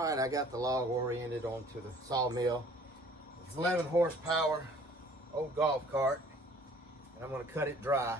All right, I got the log oriented onto the sawmill. It's 11 horsepower, old golf cart, and I'm going to cut it dry.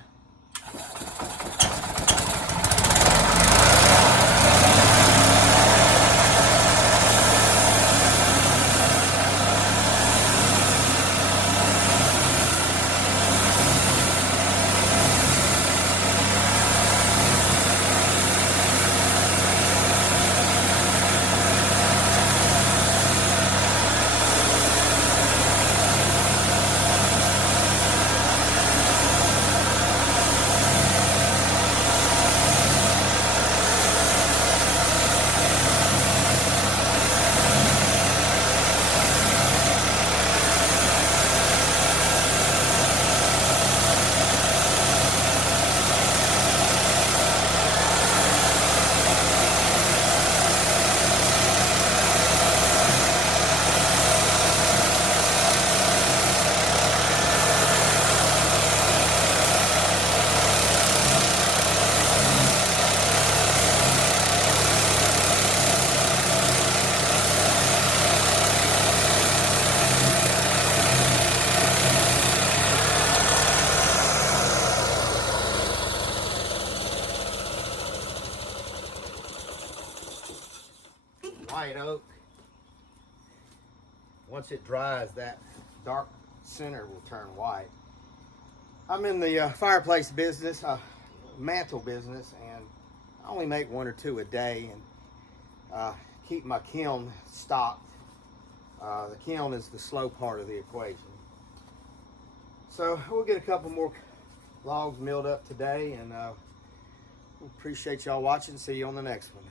White oak. Once it dries, that dark center will turn white. I'm in the fireplace business, mantle business, and I only make 1 or 2 a day and keep my kiln stocked. The kiln is the slow part of the equation. So we'll get a couple more logs milled up today, and appreciate y'all watching. See you on the next one.